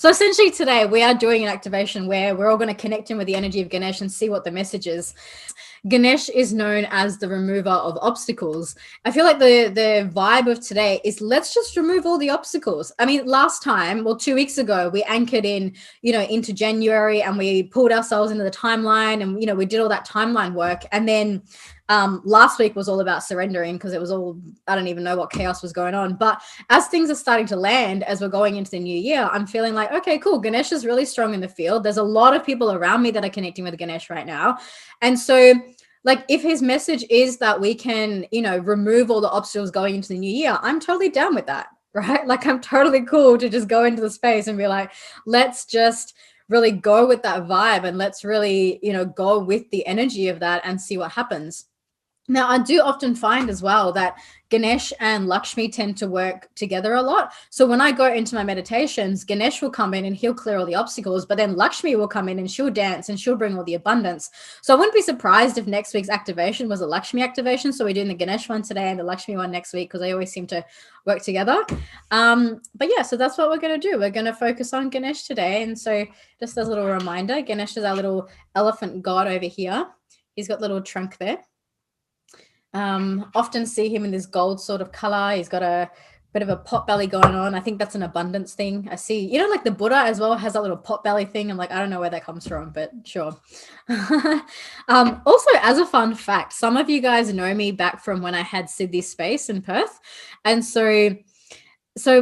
So essentially today we are doing an activation where we're all going to connect in with the energy of Ganesh and see what the message is. Ganesh is known as the remover of obstacles. I feel like the vibe of today is let's just remove all the obstacles. I mean, last time, well, 2 weeks ago, we anchored in, into January, and we pulled ourselves into the timeline, and, we did all that timeline work. And then last week was all about surrendering, because it was all, I don't even know what chaos was going on. But as things are starting to land, as we're going into the new year, I'm feeling like, okay, cool. Ganesh is really strong in the field. There's a lot of people around me that are connecting with Ganesh right now. And so, like, if his message is that we can, remove all the obstacles going into the new year, I'm totally down with that, right? Like, I'm totally cool to just go into the space and be like, let's just really go with that vibe, and let's really, go with the energy of that and see what happens. Now, I do often find as well that Ganesh and Lakshmi tend to work together a lot. So when I go into my meditations, Ganesh will come in and he'll clear all the obstacles, but then Lakshmi will come in and she'll dance and she'll bring all the abundance. So I wouldn't be surprised if next week's activation was a Lakshmi activation. So we're doing the Ganesh one today and the Lakshmi one next week, because they always seem to work together. But yeah, so that's what we're going to do. We're going to focus on Ganesh today. And so just as a little reminder, Ganesh is our little elephant god over here. He's got a little trunk there. Often see him in this gold sort of color. He's got a bit of a pot belly going on. I think that's an abundance thing. I see, like the Buddha as well has that little pot belly thing. I'm like, I don't know where that comes from, but sure. Also, as a fun fact, some of you guys know me back from when I had Sydney Space in Perth. And so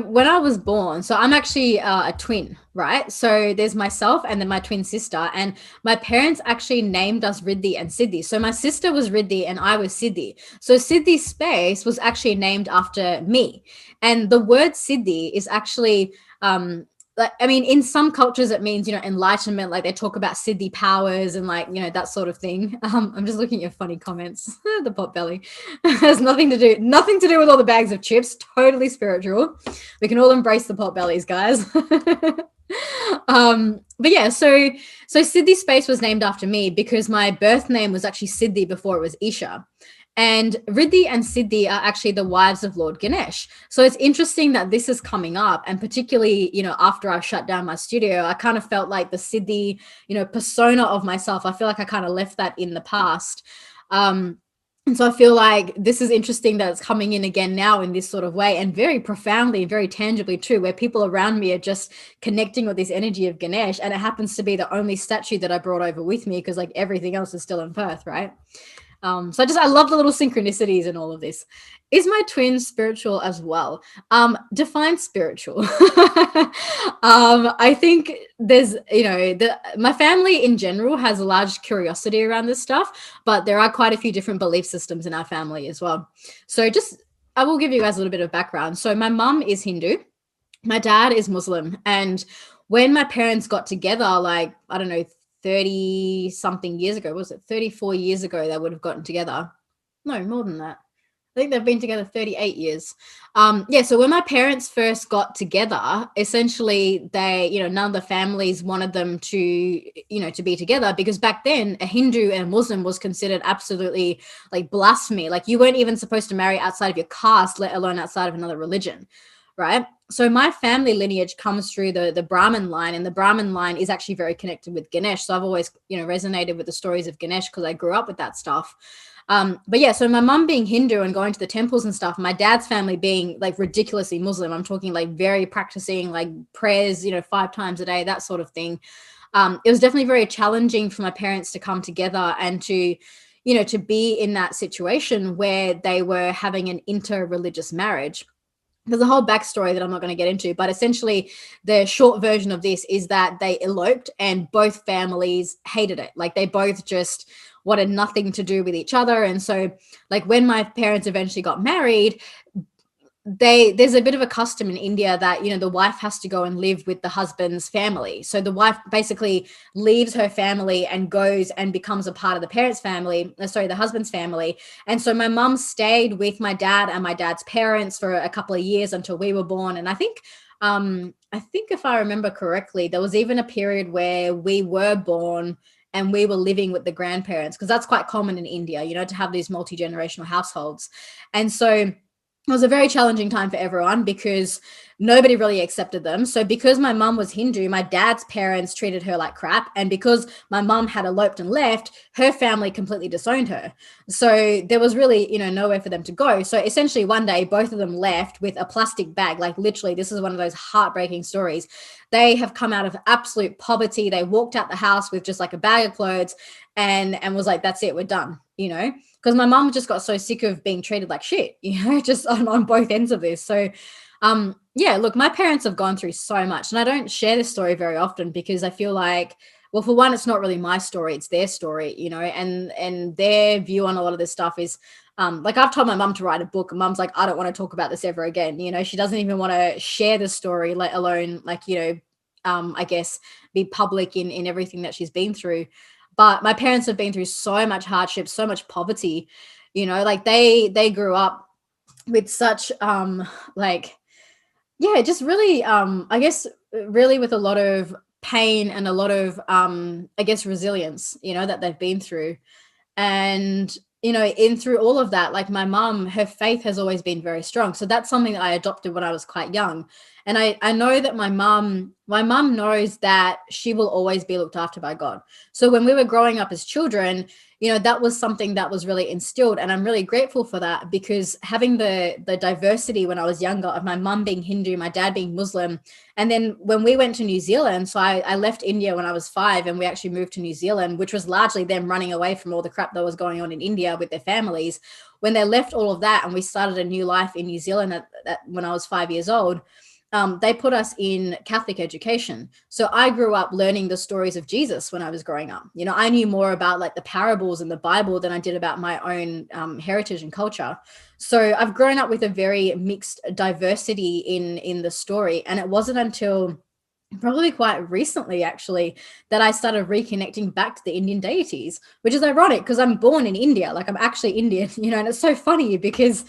when I was born, so I'm actually a twin, right? So there's myself and then my twin sister, and my parents actually named us Riddhi and Siddhi. So my sister was Riddhi and I was Siddhi. So Siddhi Space was actually named after me. And the word Siddhi is actually, in some cultures it means, enlightenment, like they talk about Siddhi powers and like, that sort of thing. I'm just looking at funny comments. The pot belly has nothing to do with all the bags of chips. Totally spiritual. We can all embrace the pot bellies, guys. But yeah, so Siddhi Space was named after me because my birth name was actually Siddhi before it was Eesha. And Riddhi and Siddhi are actually the wives of Lord Ganesh. So it's interesting that this is coming up. And particularly, after I've shut down my studio, I kind of felt like the Siddhi, persona of myself, I feel like I kind of left that in the past. And so I feel like this is interesting that it's coming in again now in this sort of way, and very profoundly, very tangibly too, where people around me are just connecting with this energy of Ganesh. And it happens to be the only statue that I brought over with me, because like everything else is still in Perth, right? So I love the little synchronicities in all of this. Is my twin spiritual as well? Define spiritual. I think there's, my family in general has a large curiosity around this stuff, but there are quite a few different belief systems in our family as well. So I will give you guys a little bit of background. So my mum is Hindu, my dad is Muslim, and when my parents got together, like, I don't know, 30 something years ago, was it 34 years ago they would have gotten together? No, more than that. I think they've been together 38 years. So when my parents first got together, essentially they, none of the families wanted them to, to be together, because back then a Hindu and a Muslim was considered absolutely like blasphemy. Like you weren't even supposed to marry outside of your caste, let alone outside of another religion, right? So my family lineage comes through the Brahmin line, and the Brahmin line is actually very connected with Ganesh. So I've always, resonated with the stories of Ganesh because I grew up with that stuff. But yeah, so my mum being Hindu and going to the temples and stuff, my dad's family being like ridiculously Muslim. I'm talking like very practicing like prayers, 5 times a day, that sort of thing. It was definitely very challenging for my parents to come together and to be in that situation where they were having an inter-religious marriage. There's a whole backstory that I'm not going to get into, but essentially the short version of this is that they eloped and both families hated it. Like they both just wanted nothing to do with each other. And so like when my parents eventually got married, there's a bit of a custom in India that, the wife has to go and live with the husband's family. So the wife basically leaves her family and goes and becomes a part of the the husband's family. And so my mum stayed with my dad and my dad's parents for a couple of years until we were born. And I think if I remember correctly, there was even a period where we were born and we were living with the grandparents, because that's quite common in India, to have these multi-generational households. And so it was a very challenging time for everyone because nobody really accepted them. So because my mum was Hindu, my dad's parents treated her like crap. And because my mum had eloped and left, her family completely disowned her. So there was really, nowhere for them to go. So essentially one day, both of them left with a plastic bag. Like literally, this is one of those heartbreaking stories. They have come out of absolute poverty. They walked out the house with just like a bag of clothes and was like, that's it, we're done, because my mom just got so sick of being treated like shit, just on both ends of this. So yeah, look, my parents have gone through so much, and I don't share this story very often because I feel like, well, for one, it's not really my story, it's their story, and their view on a lot of this stuff is like I've told my mum to write a book, and mum's like, I don't want to talk about this ever again. She doesn't even want to share the story, let alone like, I guess be public in everything that she's been through. But my parents have been through so much hardship, so much poverty, like they grew up with such like, yeah, just really I guess really with a lot of pain and a lot of I guess resilience, that they've been through. And in through all of that, like my mum, her faith has always been very strong. So that's something that I adopted when I was quite young. And I know that my mum knows that she will always be looked after by God. So when we were growing up as children, that was something that was really instilled. And I'm really grateful for that, because having the diversity when I was younger of my mum being Hindu, my dad being Muslim. And then when we went to New Zealand, so I left India when I was 5, and we actually moved to New Zealand, which was largely them running away from all the crap that was going on in India with their families. When they left all of that and we started a new life in New Zealand when I was 5 years old, they put us in Catholic education. So I grew up learning the stories of Jesus when I was growing up. I knew more about like the parables in the Bible than I did about my own heritage and culture. So I've grown up with a very mixed diversity in the story. And it wasn't until probably quite recently, actually, that I started reconnecting back to the Indian deities, which is ironic because I'm born in India. Like I'm actually Indian, and it's so funny because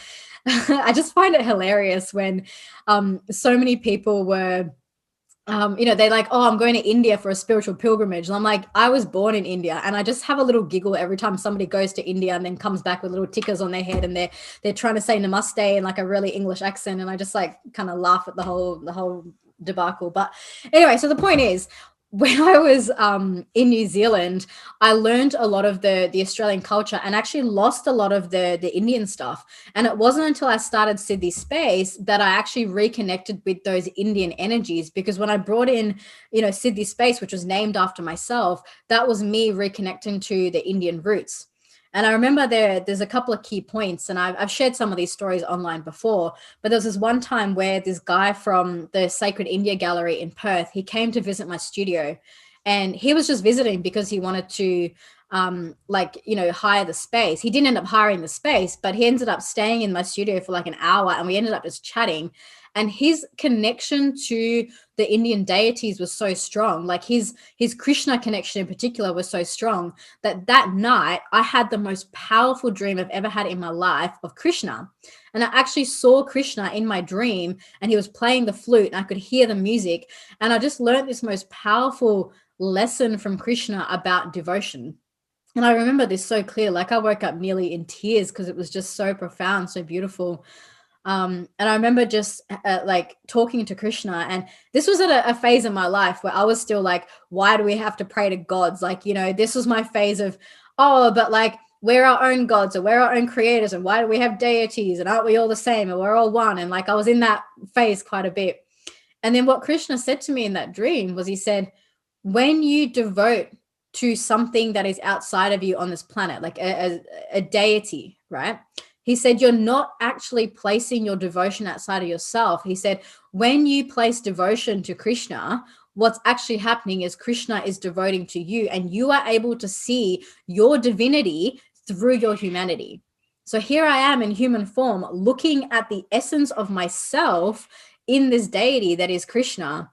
I just find it hilarious when so many people were, they're like, oh, I'm going to India for a spiritual pilgrimage. And I'm like, I was born in India. And I just have a little giggle every time somebody goes to India and then comes back with little tickers on their head and they're trying to say namaste in like a really English accent. And I just like kind of laugh at the whole debacle. But anyway, so the point is, when I was in New Zealand, I learned a lot of the Australian culture and actually lost a lot of the Indian stuff. And it wasn't until I started 𝐻𝐷𝑖 Space that I actually reconnected with those Indian energies, because when I brought in, 𝐻𝐷𝑖 Space, which was named after myself, that was me reconnecting to the Indian roots. And I remember there's a couple of key points, and I've shared some of these stories online before, but there was this one time where this guy from the Sacred India Gallery in Perth, he came to visit my studio, and he was just visiting because he wanted to hire the space. He didn't end up hiring the space, but he ended up staying in my studio for like an hour, and we ended up just chatting. And his connection to the Indian deities was so strong. Like his Krishna connection in particular was so strong that night I had the most powerful dream I've ever had in my life of Krishna. And I actually saw Krishna in my dream, and he was playing the flute, and I could hear the music. And I just learned this most powerful lesson from Krishna about devotion. And I remember this so clear. Like I woke up nearly in tears because it was just so profound, so beautiful. And I remember just like talking to Krishna, and this was at a phase in my life where I was still like, why do we have to pray to gods? Like, this was my phase of, oh, but like we're our own gods, or we're our own creators, and why do we have deities, and aren't we all the same, and we're all one? And like I was in that phase quite a bit. And then what Krishna said to me in that dream was, he said, when you devote to something that is outside of you on this planet, like a deity, right? He said, you're not actually placing your devotion outside of yourself. He said, when you place devotion to Krishna, what's actually happening is Krishna is devoting to you, and you are able to see your divinity through your humanity. So here I am in human form, looking at the essence of myself in this deity that is Krishna.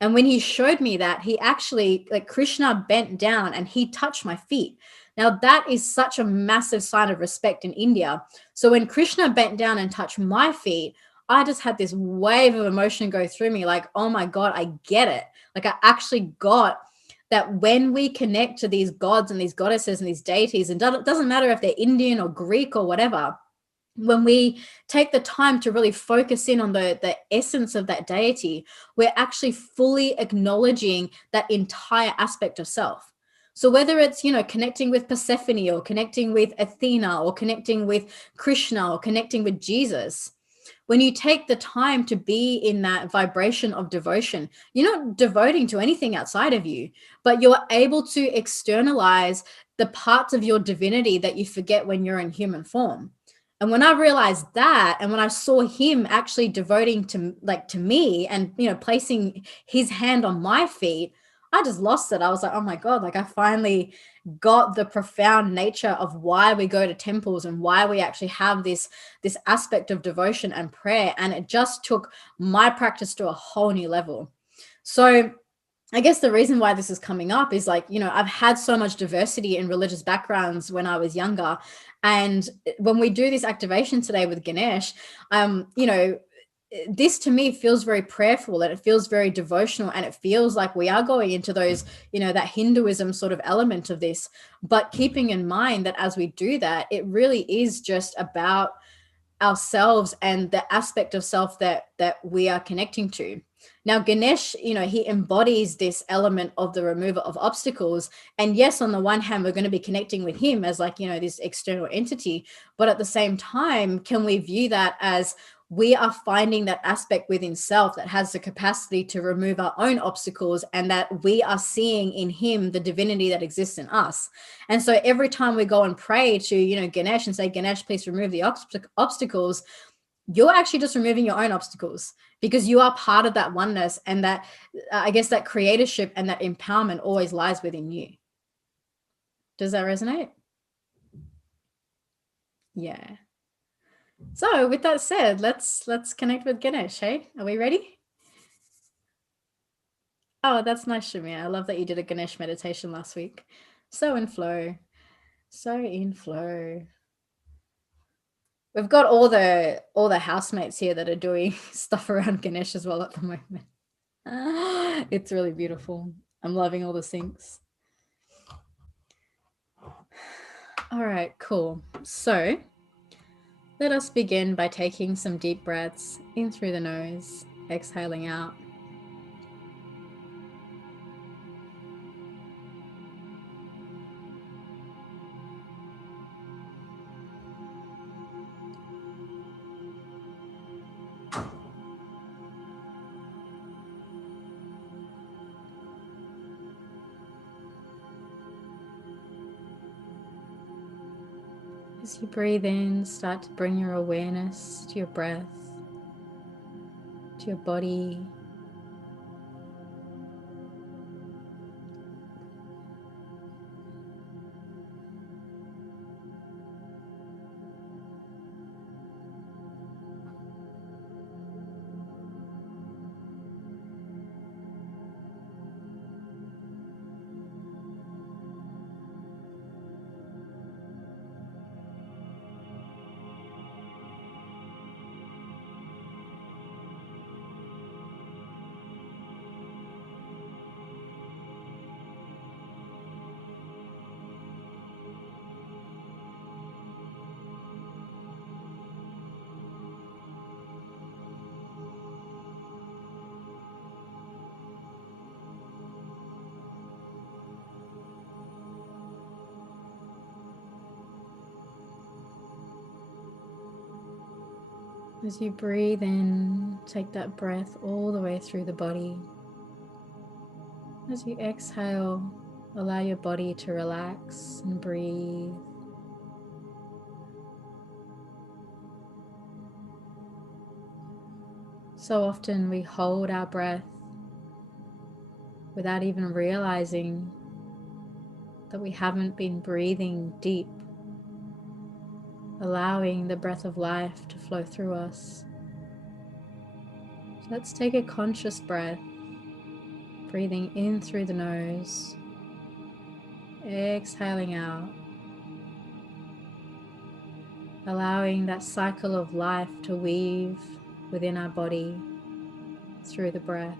And when he showed me that, he actually, like Krishna bent down and he touched my feet. Now that is such a massive sign of respect in India. So when Krishna bent down and touched my feet, I just had this wave of emotion go through me, like, oh my God, I get it. Like I actually got that when we connect to these gods and these goddesses and these deities, and it doesn't matter if they're Indian or Greek or whatever, when we take the time to really focus in on the essence of that deity, we're actually fully acknowledging that entire aspect of self. So whether it's, connecting with Persephone, or connecting with Athena, or connecting with Krishna, or connecting with Jesus, when you take the time to be in that vibration of devotion, you're not devoting to anything outside of you, but you're able to externalize the parts of your divinity that you forget when you're in human form. And when I realized that, and when I saw him actually devoting to me, and placing his hand on my feet, I just lost it. I was like, oh my God, like I finally got the profound nature of why we go to temples and why we actually have this aspect of devotion and prayer. And it just took my practice to a whole new level. So I guess the reason why this is coming up is like, I've had so much diversity in religious backgrounds when I was younger. And when we do this activation today with Ganesh, this to me feels very prayerful, and it feels very devotional, and it feels like we are going into those, that Hinduism sort of element of this. But keeping in mind that as we do that, it really is just about ourselves and the aspect of self that we are connecting to. Now Ganesh, he embodies this element of the removal of obstacles. And yes, on the one hand, we're going to be connecting with him as like, this external entity, but at the same time, can we view that as we are finding that aspect within self that has the capacity to remove our own obstacles, and that we are seeing in him the divinity that exists in us. And so every time we go and pray to, Ganesh, and say, Ganesh, please remove the obstacles, you're actually just removing your own obstacles, because you are part of that oneness, and that, I guess, that creatorship and that empowerment always lies within you. Does that resonate? Yeah. So with that said, let's connect with Ganesh. Hey, are we ready? Oh, that's nice, Shamia. I love that you did a Ganesh meditation last week. So in flow. So in flow. We've got all the housemates here that are doing stuff around Ganesh as well at the moment. It's really beautiful. I'm loving all the syncs. All right, cool. So let us begin by taking some deep breaths in through the nose, exhaling out. As you breathe in, start to bring your awareness to your breath, to your body. As you breathe in, take that breath all the way through the body. As you exhale, allow your body to relax and breathe. So often we hold our breath without even realizing that we haven't been breathing deep, allowing the breath of life to flow through us. So let's take a conscious breath, breathing in through the nose, exhaling out, allowing that cycle of life to weave within our body through the breath.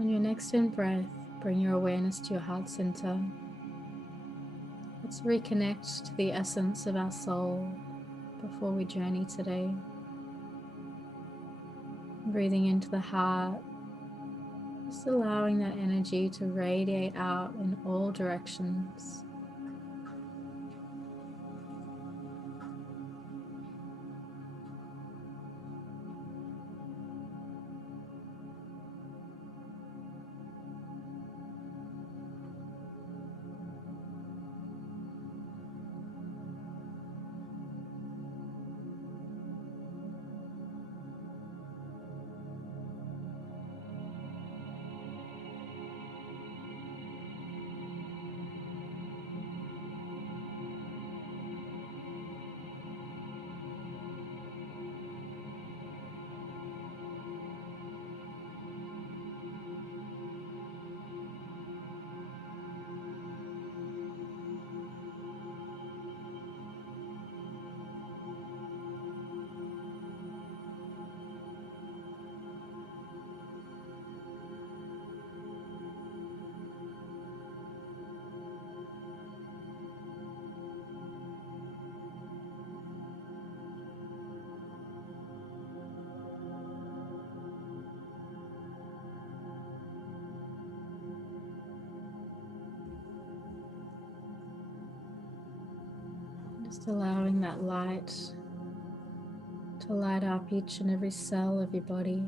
On your next in breath, bring your awareness to your heart center. Let's reconnect to the essence of our soul before we journey today. Breathing into the heart, just allowing that energy to radiate out in all directions. Just allowing that light to light up each and every cell of your body.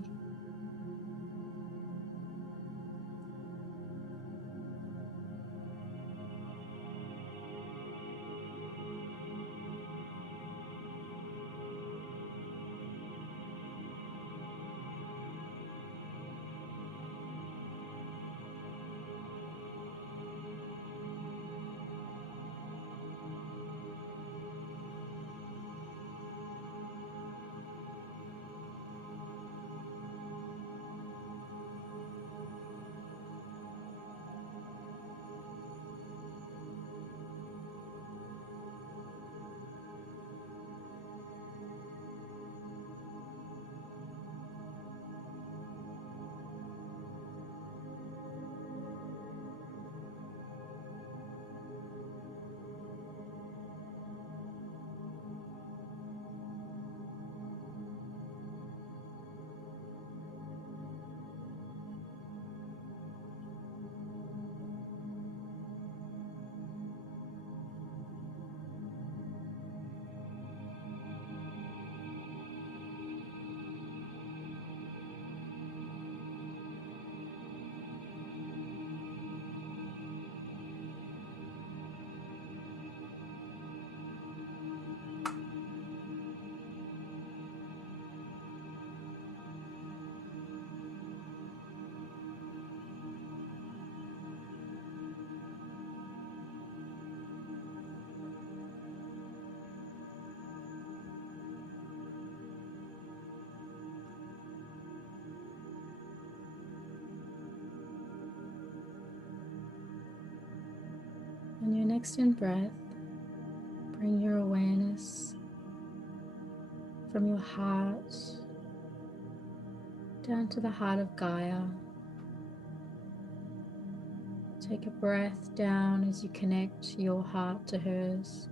On your next in breath, bring your awareness from your heart down to the heart of Gaia. Take a breath down as you connect your heart to hers.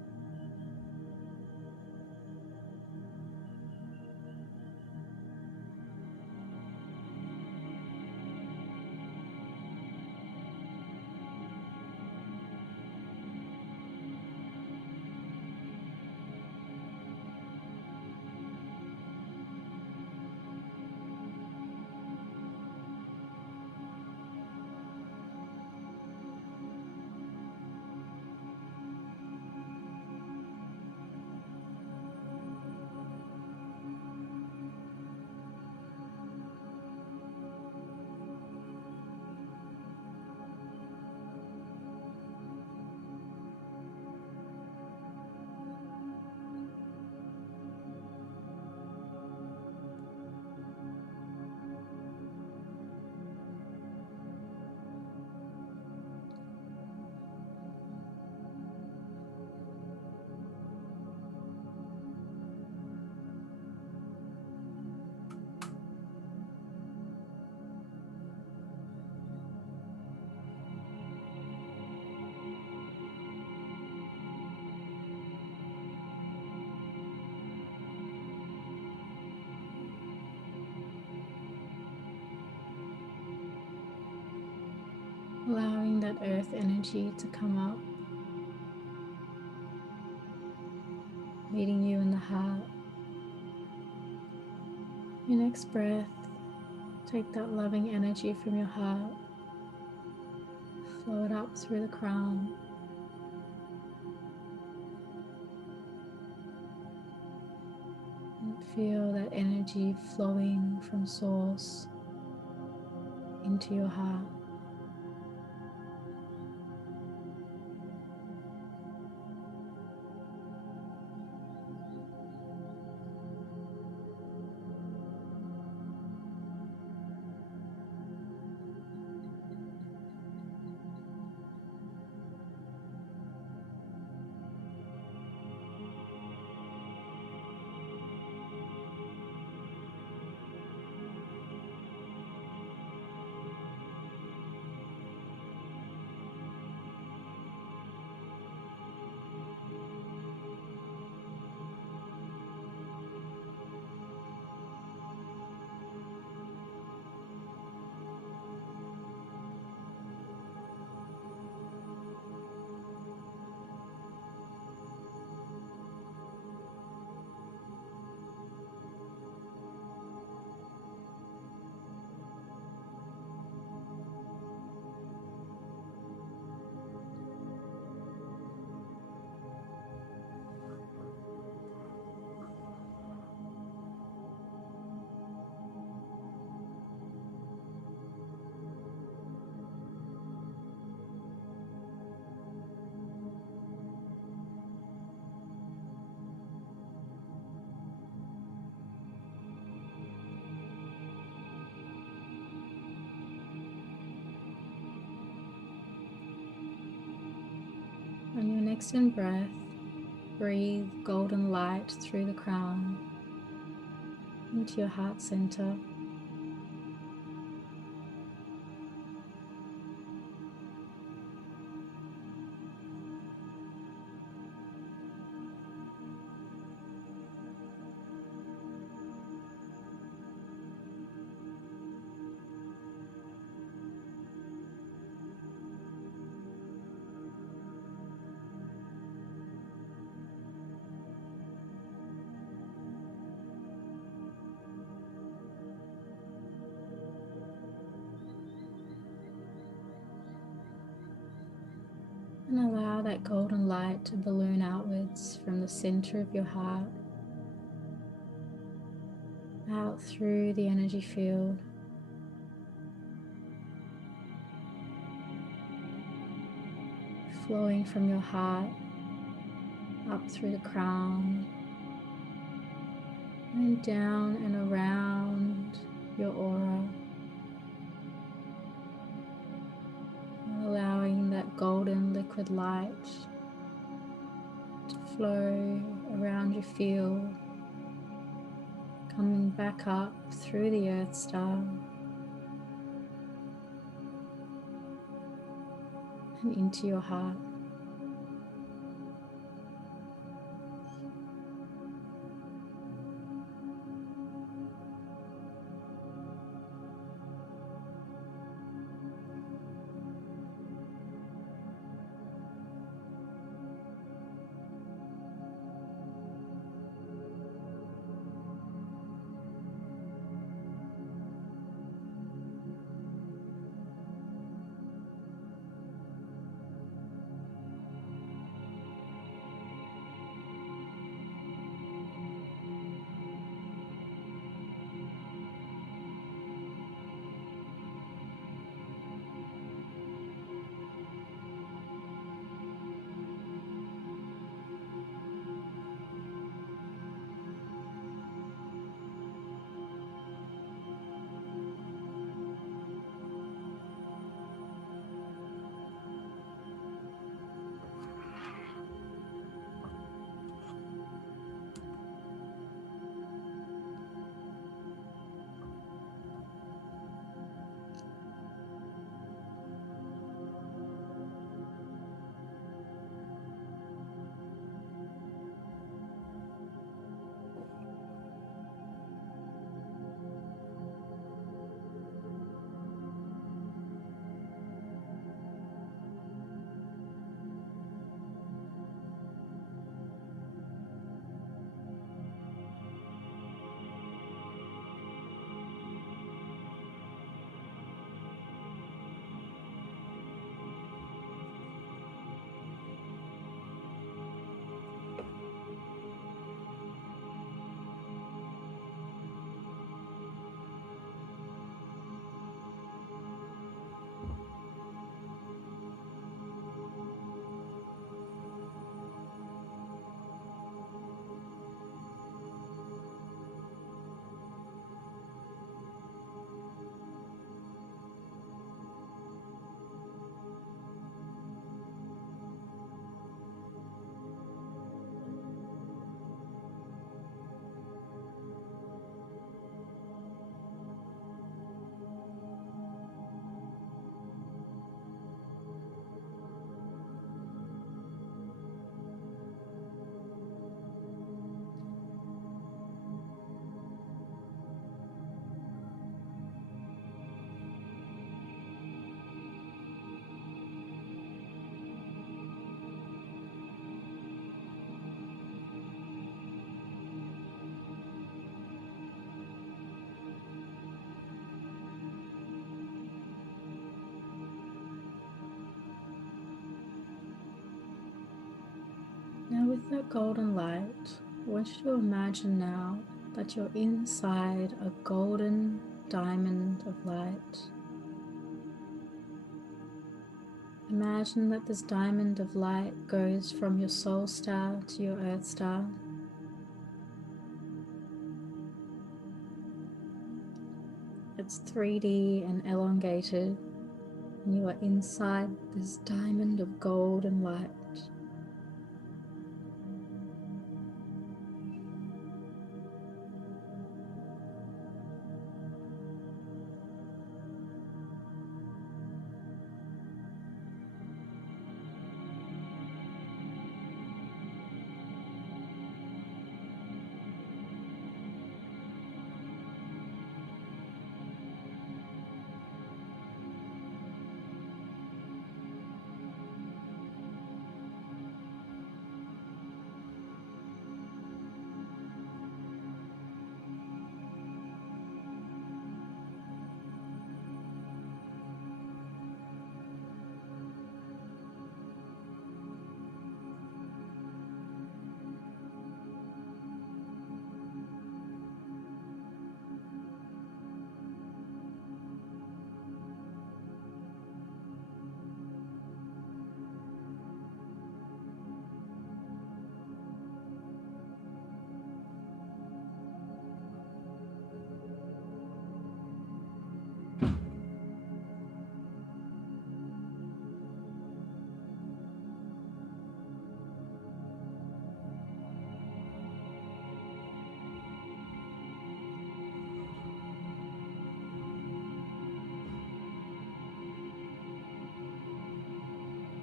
that earth energy to come up, meeting you in the heart. Your next breath, take that loving energy from your heart, flow it up through the crown. And feel that energy flowing from source into your heart. On your next in breath, breathe golden light through the crown into your heart center. And allow that golden light to balloon outwards from the center of your heart, out through the energy field, flowing from your heart up through the crown and down and around your aura, allowing that golden liquid light to flow around your field, coming back up through the Earth Star and into your heart. with that golden light, I want you to imagine now that you're inside a golden diamond of light. Imagine that this diamond of light goes from your soul star to your earth star. It's 3D and elongated, and you are inside this diamond of golden light.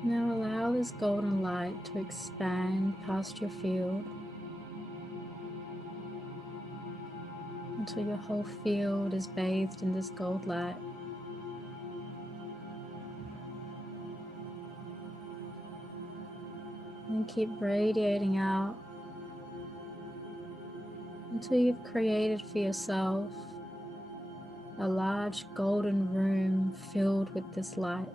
Now allow this golden light to expand past your field until your whole field is bathed in this gold light. And keep radiating out until you've created for yourself a large golden room filled with this light.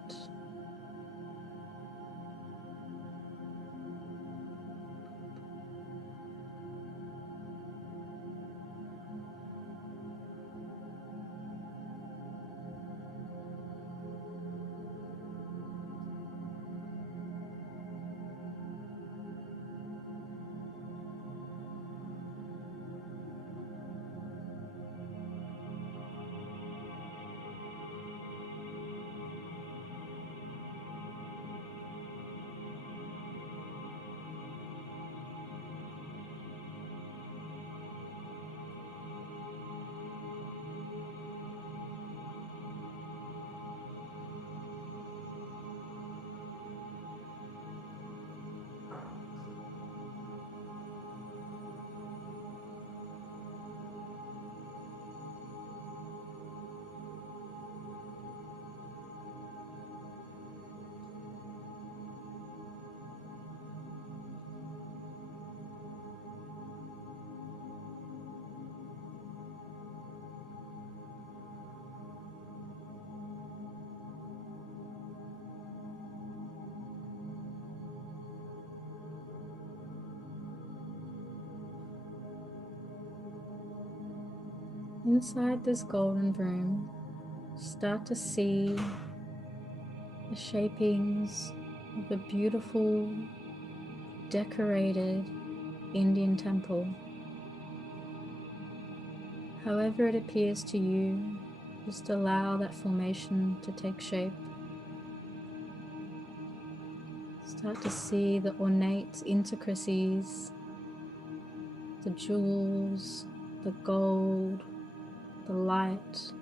Inside this golden room, start to see the shapings of a beautiful, decorated Indian temple. However it appears to you, just allow that formation to take shape. Start to see the ornate intricacies, the jewels, the gold, the light.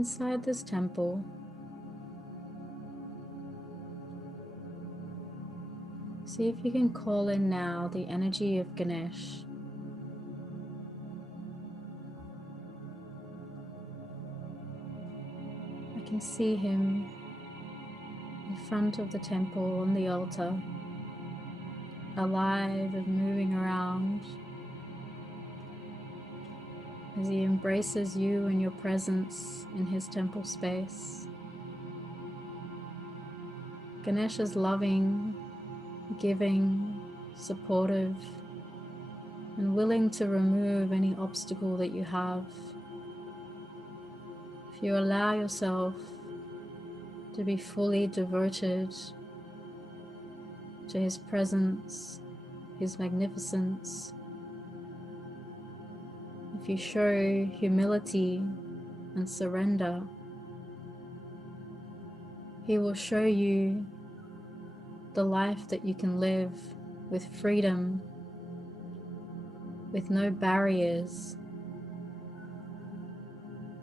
inside this temple, see if you can call in now the energy of Ganesh. I can see him in front of the temple on the altar, alive and moving around as he embraces you and your presence in his temple space. Ganesh is loving, giving, supportive, and willing to remove any obstacle that you have. If you allow yourself to be fully devoted to his presence, his magnificence, if you show humility and surrender, he will show you the life that you can live with freedom, with no barriers.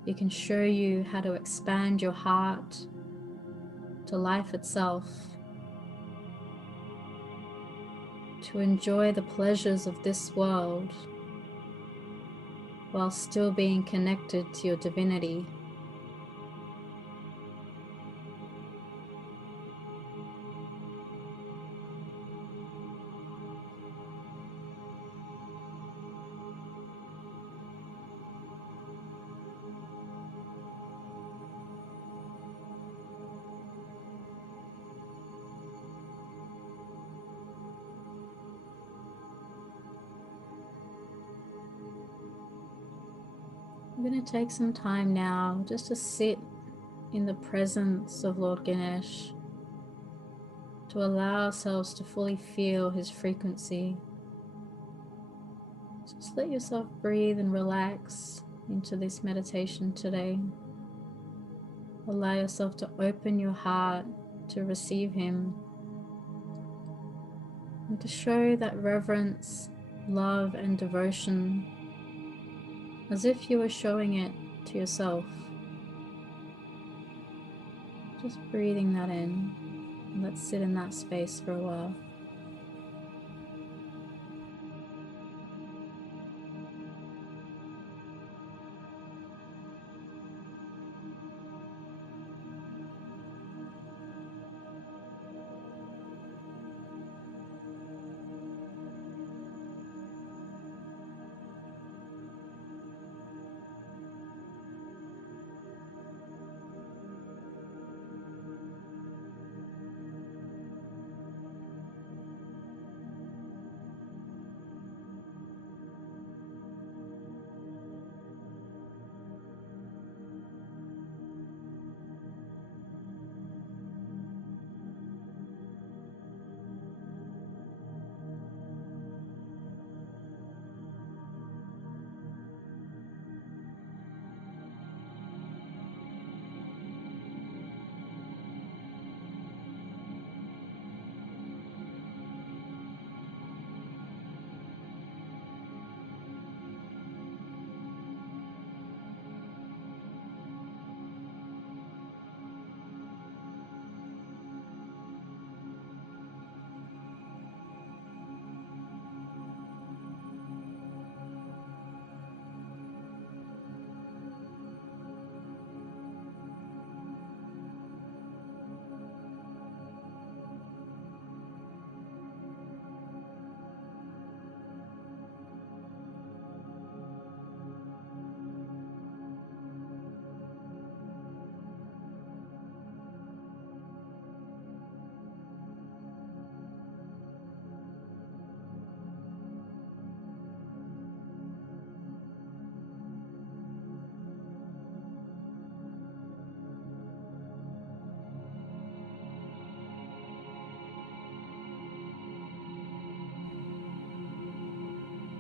He can show you how to expand your heart to life itself, to enjoy the pleasures of this world while still being connected to your divinity. I'm going to take some time now just to sit in the presence of Lord Ganesh, to allow ourselves to fully feel his frequency. Just let yourself breathe and relax into this meditation today. Allow yourself to open your heart to receive him and to show that reverence, love, and devotion as if you were showing it to yourself. Just breathing that in, and let's sit in that space for a while.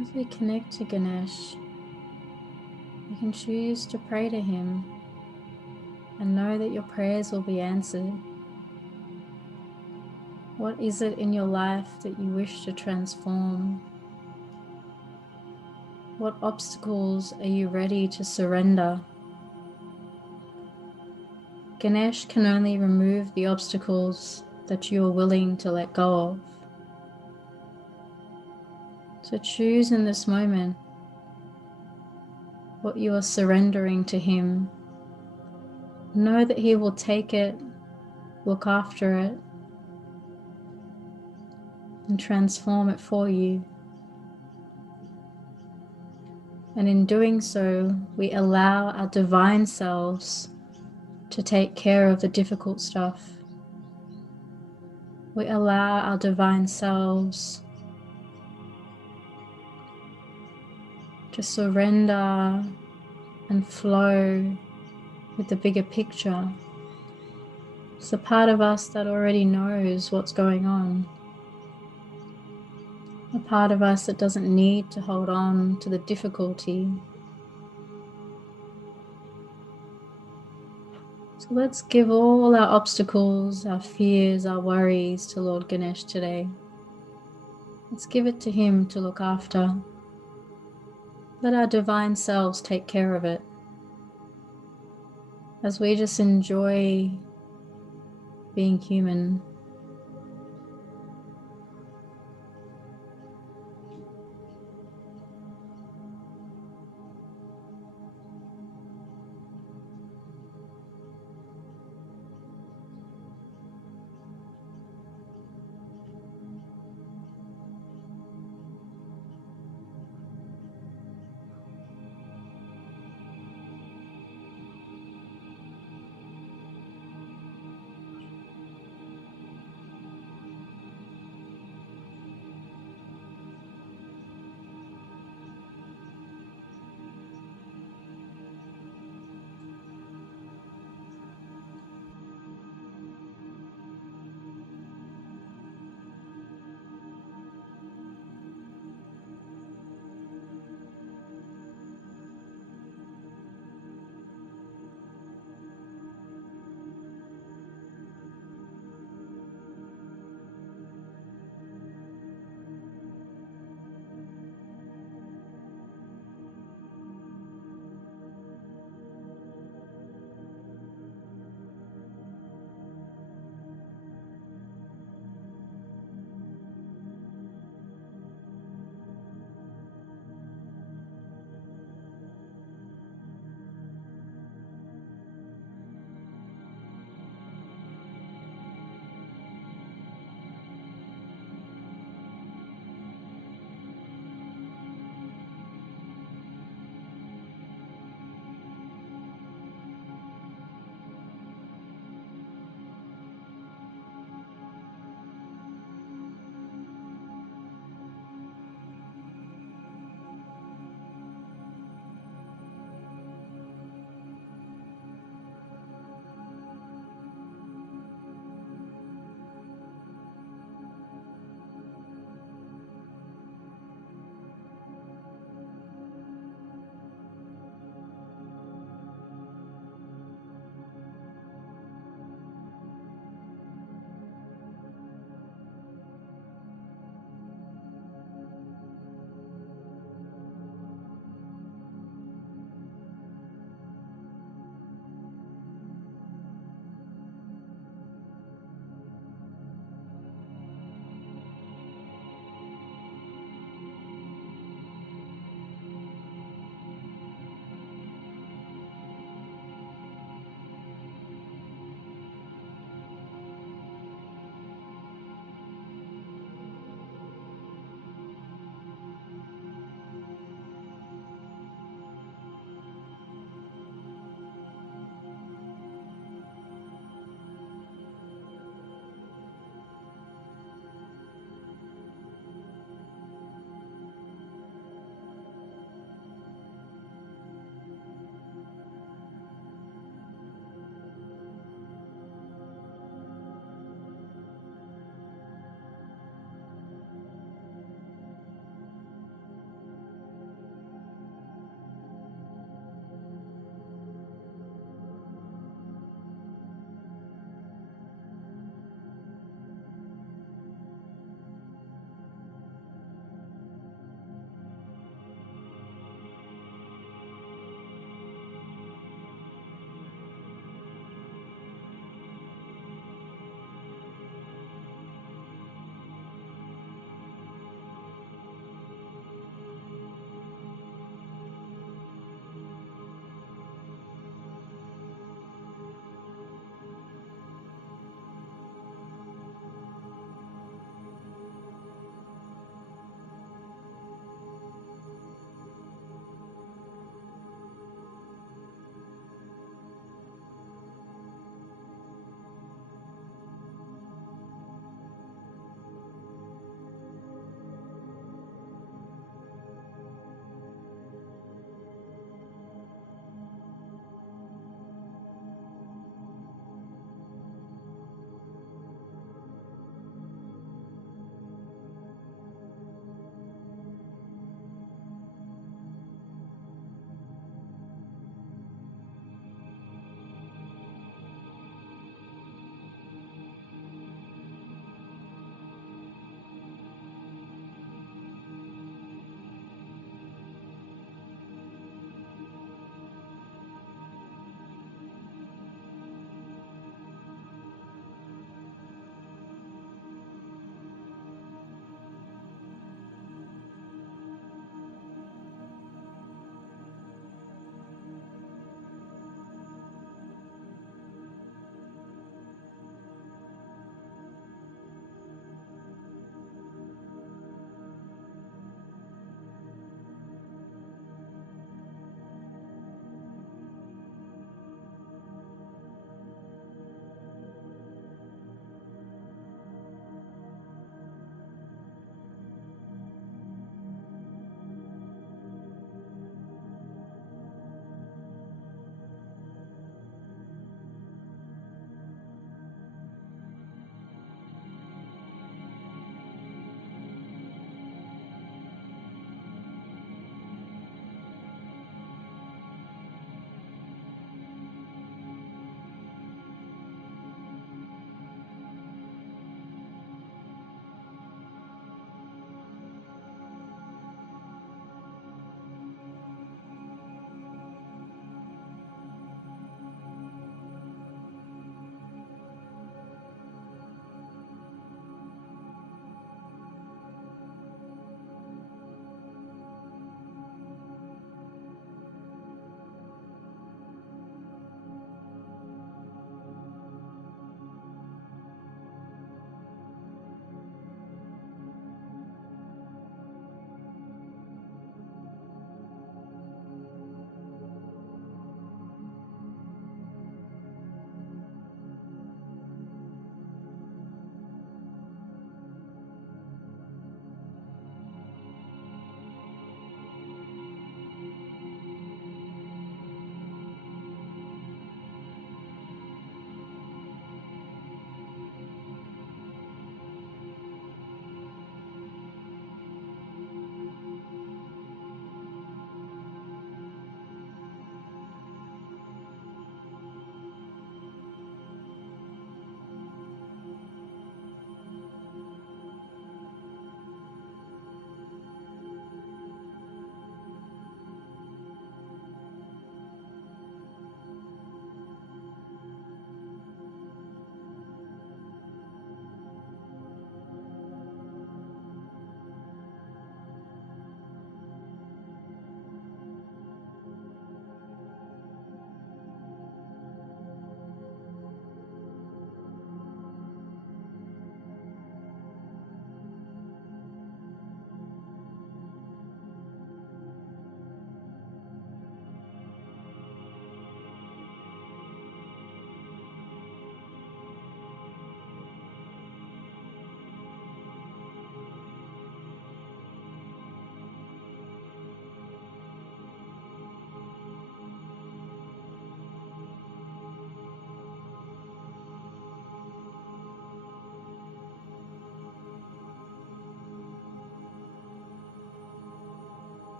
As we connect to Ganesh, you can choose to pray to him and know that your prayers will be answered. What is it in your life that you wish to transform? What obstacles are you ready to surrender? Ganesh can only remove the obstacles that you are willing to let go of. So choose in this moment what you are surrendering to him. Know that he will take it, look after it, and transform it for you. And in doing so, we allow our divine selves to take care of the difficult stuff. We allow our divine selves to surrender and flow with the bigger picture. It's the part of us that already knows what's going on. A part of us that doesn't need to hold on to the difficulty. So let's give all our obstacles, our fears, our worries to Lord Ganesh today. Let's give it to him to look after. Let our divine selves take care of it. As we just enjoy being human.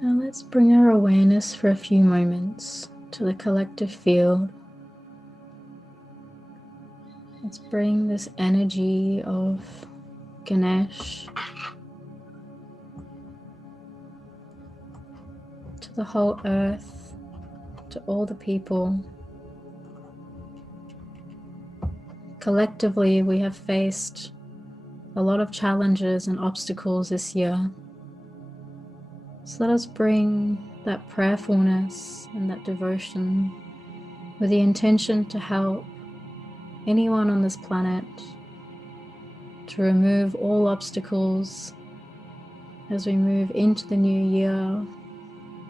Now let's bring our awareness for a few moments to the collective field. Let's bring this energy of Ganesh to the whole earth, to all the people. Collectively, we have faced a lot of challenges and obstacles this year. So let us bring that prayerfulness and that devotion with the intention to help anyone on this planet to remove all obstacles as we move into the new year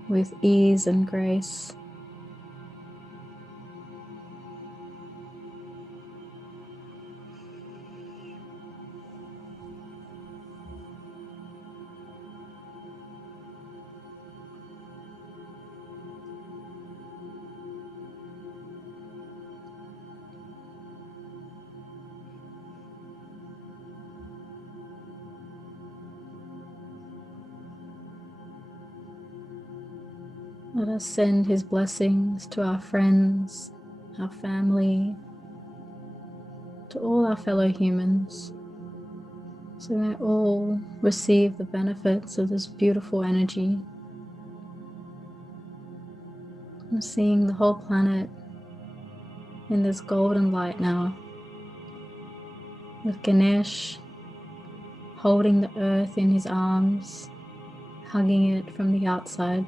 with ease and grace. Let us send his blessings to our friends, our family, to all our fellow humans, so we may all receive the benefits of this beautiful energy. I'm seeing the whole planet in this golden light now, with Ganesh holding the earth in his arms, hugging it from the outside,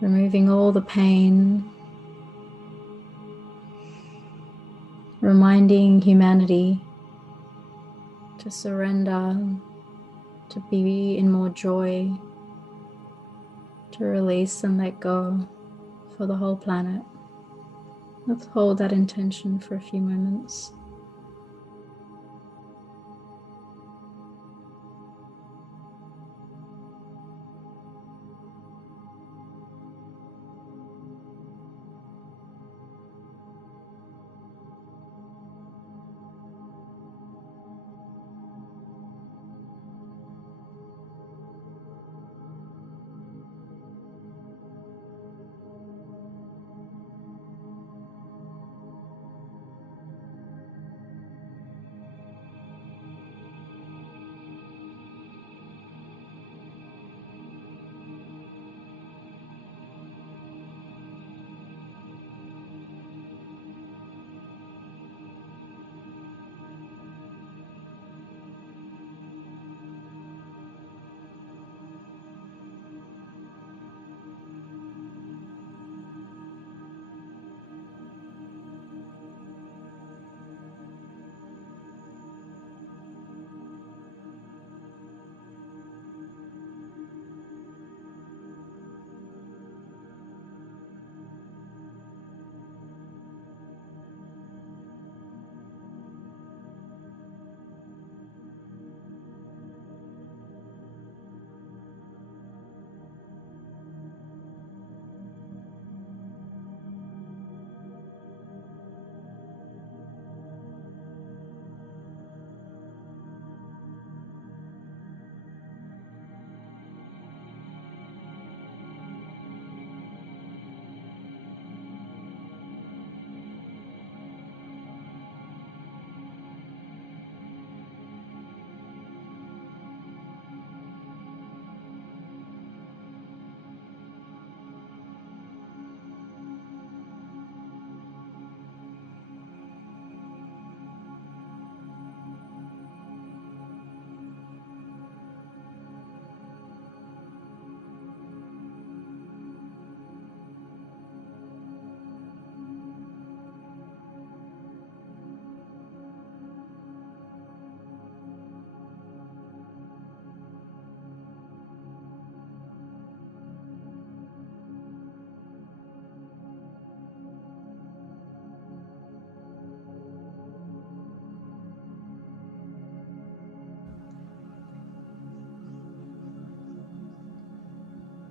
removing all the pain, reminding humanity to surrender, to be in more joy, to release and let go for the whole planet. Let's hold that intention for a few moments.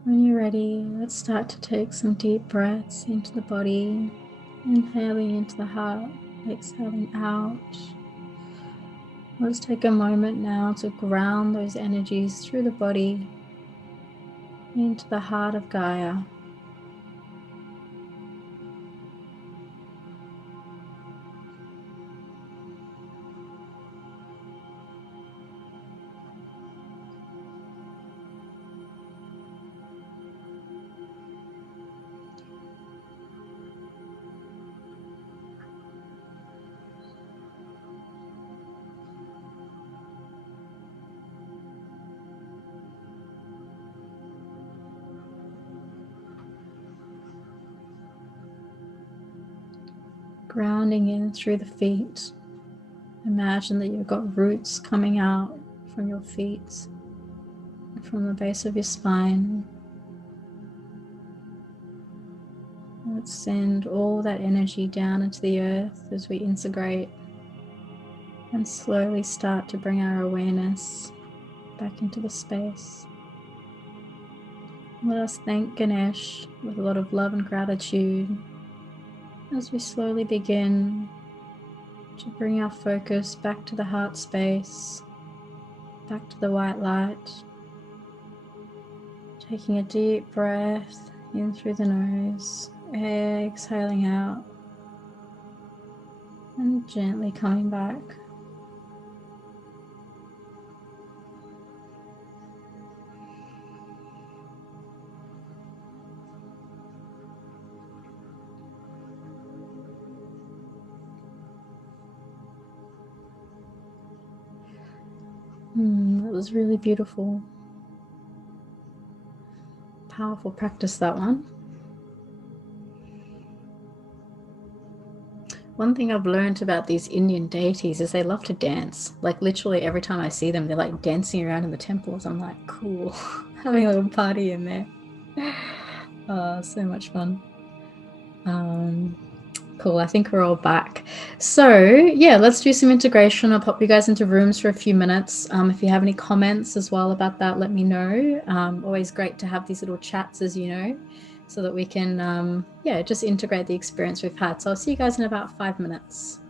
When you're ready, let's start to take some deep breaths into the body, inhaling into the heart, exhaling out. Let's take a moment now to ground those energies through the body, into the heart of Gaia. Grounding in through the feet. Imagine that you've got roots coming out from your feet, from the base of your spine. Let's send all that energy down into the earth as we integrate and slowly start to bring our awareness back into the space. Let us thank Ganesh with a lot of love and gratitude as we slowly begin to bring our focus back to the heart space, back to the white light. Taking a deep breath in through the nose, exhaling out, and gently coming back. That was really beautiful. Powerful practice, that one. One thing I've learned about these Indian deities is they love to dance. Like literally every time I see them, they're like dancing around in the temples. I'm like, cool, having a little party in there. Oh, so much fun. Cool, I think we're all back. So yeah, let's do some integration. I'll pop you guys into rooms for a few minutes. If you have any comments as well about that, let me know. Always great to have these little chats, as you know, so that we can, just integrate the experience we've had. So I'll see you guys in about 5 minutes.